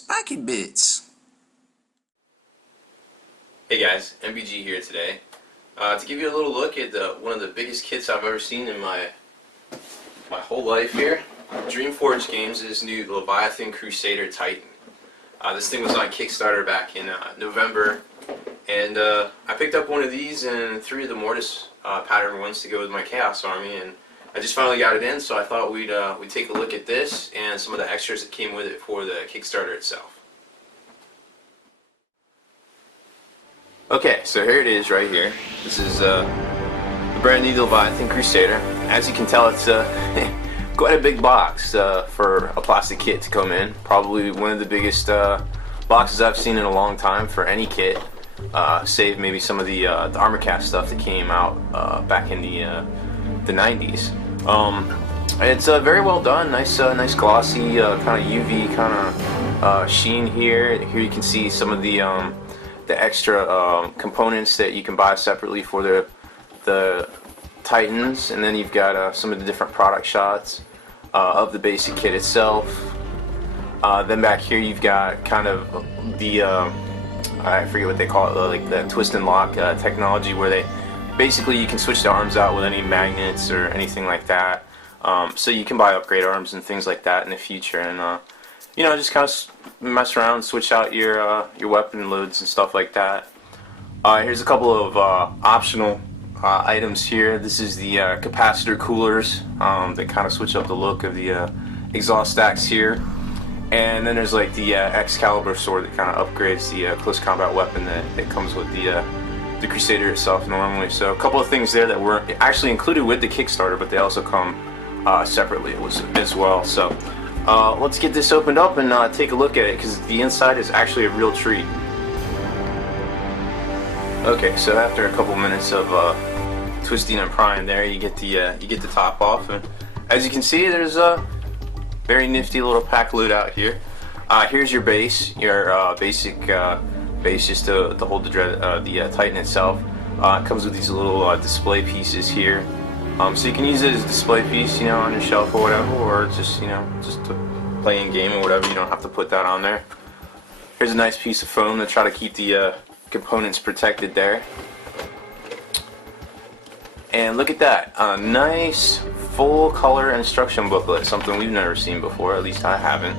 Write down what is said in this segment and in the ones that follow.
Spiky Bits. Hey guys, MBG here today to give you a little look at one of the biggest kits I've ever seen in my whole life here. Dreamforge Games' new Leviathan Crusader Titan. This thing was on Kickstarter back in November, and I picked up one of these and 3 of the mortise pattern ones to go with my Chaos Army, and I just finally got it in, so I thought we'd take a look at this and some of the extras that came with it for the Kickstarter itself. Okay, so here it is right here. This is the brand new Leviathan Crusader. As you can tell, it's quite a big box for a plastic kit to come in. Probably one of the biggest boxes I've seen in a long time for any kit, save maybe some of the ArmorCast stuff that came out back in the 90s. It's very well done. Nice glossy kind of UV kind of sheen here. Here you can see some of the extra components that you can buy separately for the Titans, and then you've got some of the different product shots of the basic kit itself. Then back here you've got kind of the I forget what they call it, like the twist and lock technology, where they basically you can switch the arms out with any magnets or anything like that. So you can buy upgrade arms and things like that in the future, and you know, just kind of mess around, switch out your weapon loads and stuff like that. Here's a couple of optional items here. This is the capacitor coolers that kind of switch up the look of the exhaust stacks here. And then there's like the Excalibur sword that kind of upgrades the close combat weapon that comes with the Crusader itself normally. So a couple of things there that were actually included with the Kickstarter, but they also come separately as well. So let's get this opened up and take a look at it, because the inside is actually a real treat. Okay, so after a couple minutes of twisting and prying there, you get the top off, and as you can see, there's a very nifty little pack loot out here. Here's your base, your basic base, just to hold the Titan itself. It comes with these little display pieces here. So you can use it as a display piece, you know, on your shelf or whatever, or just, you know, just to play in game or whatever. You don't have to put that on there. Here's a nice piece of foam to try to keep the components protected there. And look at that, a nice full color instruction booklet, something we've never seen before, at least I haven't.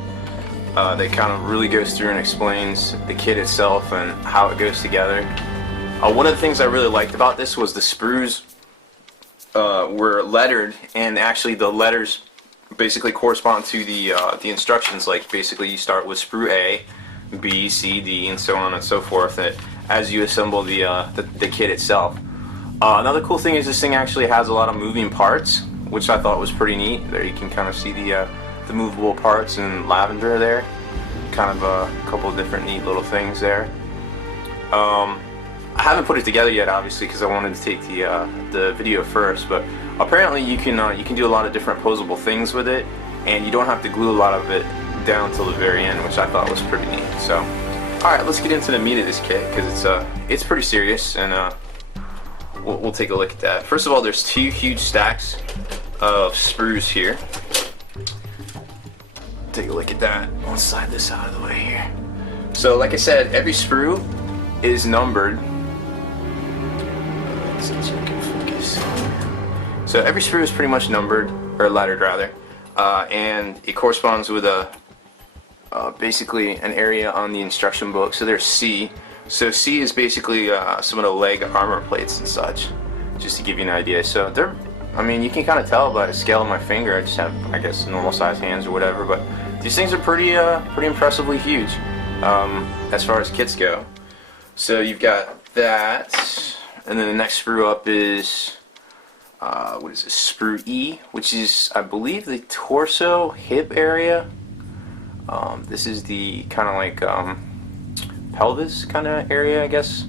That kind of really goes through and explains the kit itself and how it goes together. One of the things I really liked about this was the sprues were lettered, and actually the letters basically correspond to the instructions. Like basically you start with sprue A, B, C, D, and so on and so forth as you assemble the kit itself. Another cool thing is this thing actually has a lot of moving parts, which I thought was pretty neat. There you can kind of see the movable parts in lavender there. Kind of a couple of different neat little things there. I haven't put it together yet, obviously, because I wanted to take the video first, but apparently you can do a lot of different posable things with it, and you don't have to glue a lot of it down till the very end, which I thought was pretty neat. So, all right, let's get into the meat of this kit, because it's pretty serious, and we'll take a look at that. First of all, there's 2 huge stacks of sprues here. Take a look at that. I'll slide this out of the way here. So, like I said, every sprue is numbered. Let's see if I can focus. So every sprue is pretty much numbered, or lettered rather, and it corresponds with basically an area on the instruction book. So there's C. So C is basically some of the leg armor plates and such, just to give you an idea. So they're, I mean, you can kind of tell by the scale of my finger. I just have, I guess, normal size hands or whatever, but these things are pretty impressively huge as far as kits go. So you've got that, and then the next sprue up is what is this, sprue E, which is, I believe, the torso hip area. This is the kind of like pelvis kind of area, I guess.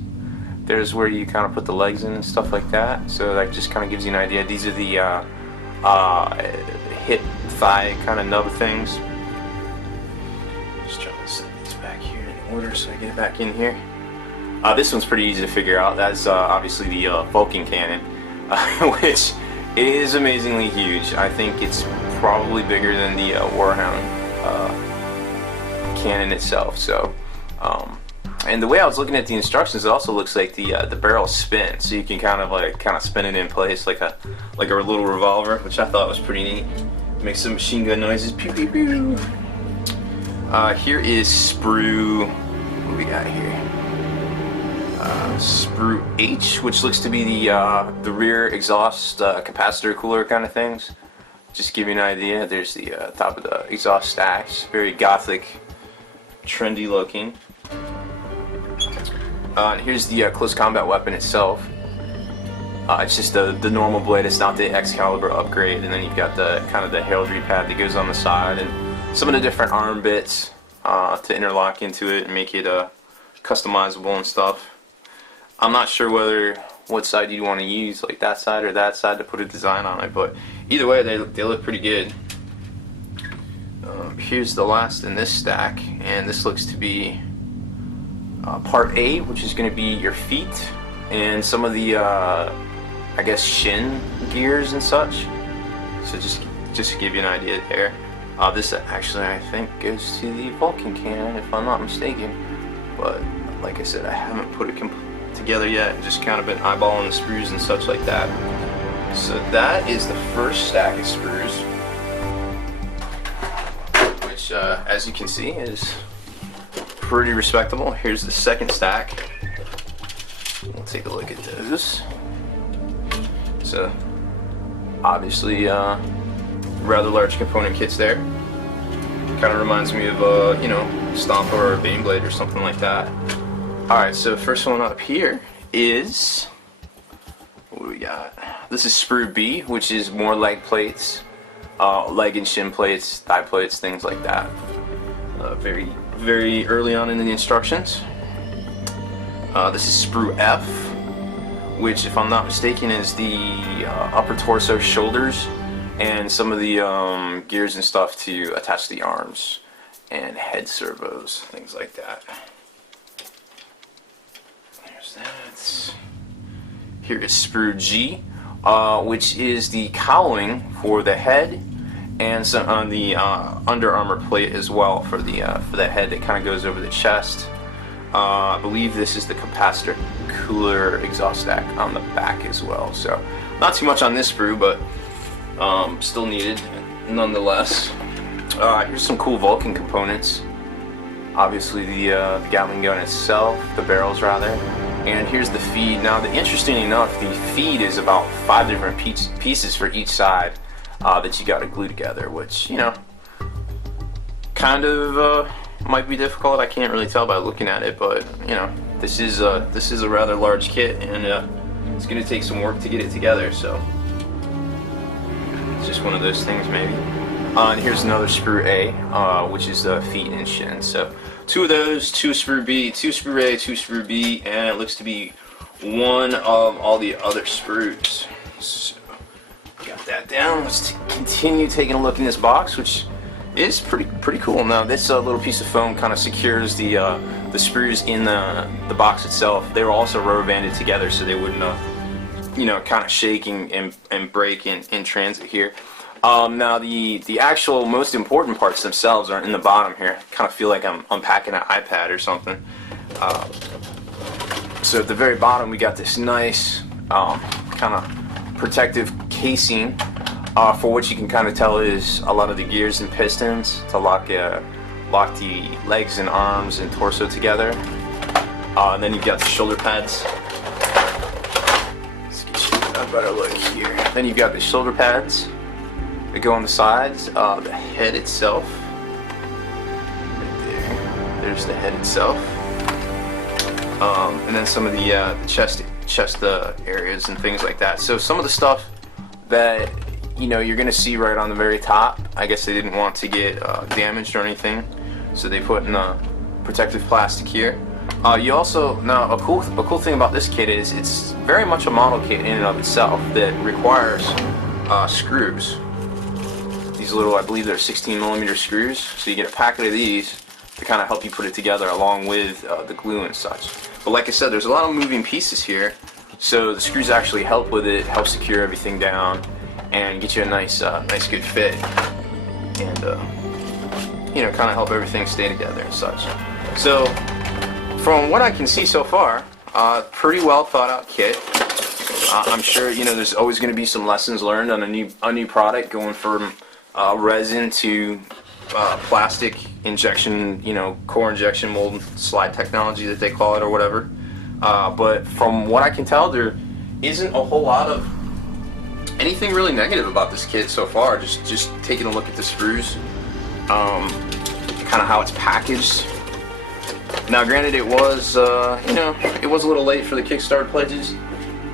There's where you kind of put the legs in and stuff like that. So that just kind of gives you an idea. These are the hip, thigh kind of nub things. Just trying to set these back here in order so I get it back in here. This one's pretty easy to figure out. That's obviously the Vulcan Cannon, which is amazingly huge. I think it's probably bigger than the Warhound cannon itself. So, and the way I was looking at the instructions, it also looks like the barrel spin, so you can kind of spin it in place like a little revolver, which I thought was pretty neat. Make some machine gun noises. Pew pew pew. Here is sprue. What do we got here? Sprue H, which looks to be the rear exhaust capacitor cooler kind of things. Just to give you an idea, there's the top of the exhaust stacks. Very gothic, trendy looking. Here's the close combat weapon itself. It's just the normal blade. It's not the Excalibur upgrade. And then you've got the kind of the heraldry pad that goes on the side, and some of the different arm bits to interlock into it and make it customizable and stuff. I'm not sure what side you want to use, like that side or that side, to put a design on it, but either way they look pretty good. Here's the last in this stack, and this looks to be part A, which is going to be your feet and some of the I guess shin gears and such. So just to give you an idea there. This actually I think goes to the Vulcan Cannon, if I'm not mistaken, but like I said, I haven't put it together yet. Just kind of been eyeballing the sprues and such like that. So that is the first stack of sprues, which as you can see is pretty respectable. Here's the second stack. We'll take a look at those. So obviously rather large component kits there. Kind of reminds me of you know, Stomper or a Baneblade or something like that. Alright, so first one up here is, what do we got? This is sprue B, which is more leg plates, leg and shin plates, thigh plates, things like that. Very, very early on in the instructions. This is sprue F, which, if I'm not mistaken, is the upper torso, shoulders, and some of the gears and stuff to attach the arms and head servos, things like that. There's that. Here is sprue G, which is the cowling for the head, and some on the Under Armour plate as well for the head that kind of goes over the chest. I believe this is the capacitor cooler exhaust stack on the back as well. So not too much on this sprue, but still needed nonetheless. Here's some cool Vulcan components. Obviously the Gatling gun itself, the barrels rather, and here's the feed. Now, interesting enough, the feed is about 5 different pieces for each side that you got to glue together, which, you know, kind of might be difficult. I can't really tell by looking at it, but you know, this is a rather large kit, and it's going to take some work to get it together. So it's just one of those things, maybe. And here's another sprue A, which is the feet and shin. So 2 of those, 2 sprue B, 2 sprue A, 2 sprue B, and it looks to be one of all the other sprues. So got that down. Let's continue taking a look in this box, which is pretty cool. Now, this little piece of foam kind of secures the sprues in the box itself. They were also rubber banded together so they wouldn't you know, kind of shaking and break in transit here. Now the actual most important parts themselves are in the bottom here. Kind of feel like I'm unpacking an iPad or something. So at the very bottom we got this nice kind of protective casing for which you can kind of tell is a lot of the gears and pistons to lock the legs and arms and torso together. And then you've got the shoulder pads. Let's get you a better look here. Then you've got the shoulder pads that go on the sides, the head itself, right there. There's the head itself, and then some of the chest areas and things like that. So some of the stuff that, you know, you're gonna see right on the very top, I guess they didn't want to get damaged or anything, so they put in a protective plastic here. You also, now a cool thing about this kit is it's very much a model kit in and of itself that requires screws. These little, I believe they're 16mm screws, so you get a packet of these to kind of help you put it together along with the glue and such. But like I said, there's a lot of moving pieces here, so the screws actually help with it, help secure everything down, and get you a nice good fit. And you know, kind of help everything stay together and such. So from what I can see so far, pretty well thought out kit. I'm sure, you know, there's always going to be some lessons learned on a new product, going from resin to plastic injection, you know, core injection mold slide technology that they call it or whatever. But from what I can tell, there isn't a whole lot of anything really negative about this kit so far. Just taking a look at the screws, kind of how it's packaged. Now, granted, it was you know, it was a little late for the Kickstarter pledges,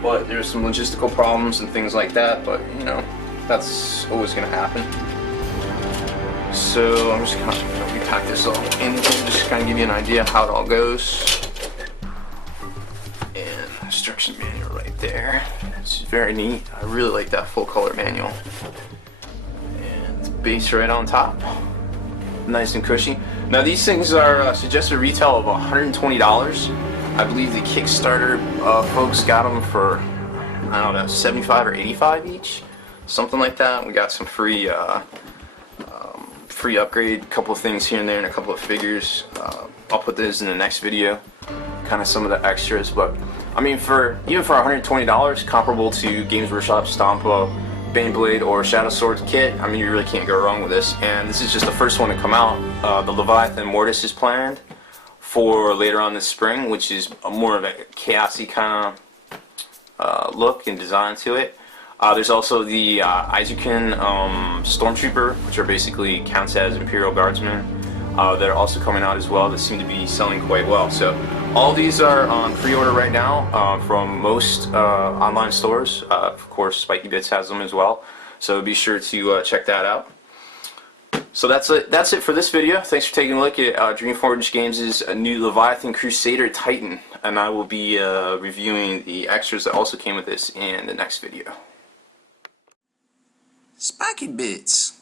but there's some logistical problems and things like that. But you know, that's always going to happen. So I'm just kind of repack this all in here, just kind of give you an idea of how it all goes. And instruction manual right there. It's very neat. I really like that full color manual. And the base right on top, nice and cushy. Now these things are suggested retail of $120. I believe the Kickstarter folks got them for, I don't know, 75 or 85 each, something like that. We got some free free upgrade, a couple of things here and there, and a couple of figures. I'll put this in the next video, kind of some of the extras. But I mean, even for $120, comparable to Games Workshop Stomp, Baneblade, or Shadow Sword kit, I mean, you really can't go wrong with this. And this is just the first one to come out. The Leviathan Mortis is planned for later on this spring, which is more of a chaosy kind of look and design to it. There's also the Izuken Stormtrooper, which are basically counts as Imperial Guardsmen. That are also coming out as well, that seem to be selling quite well. So all these are on pre-order right now from most online stores. Of course, Spiky Bits has them as well, so be sure to check that out. So that's it for this video. Thanks for taking a look at Dreamforge Games' new Leviathan Crusader Titan, and I will be reviewing the extras that also came with this in the next video. Spiky Bits.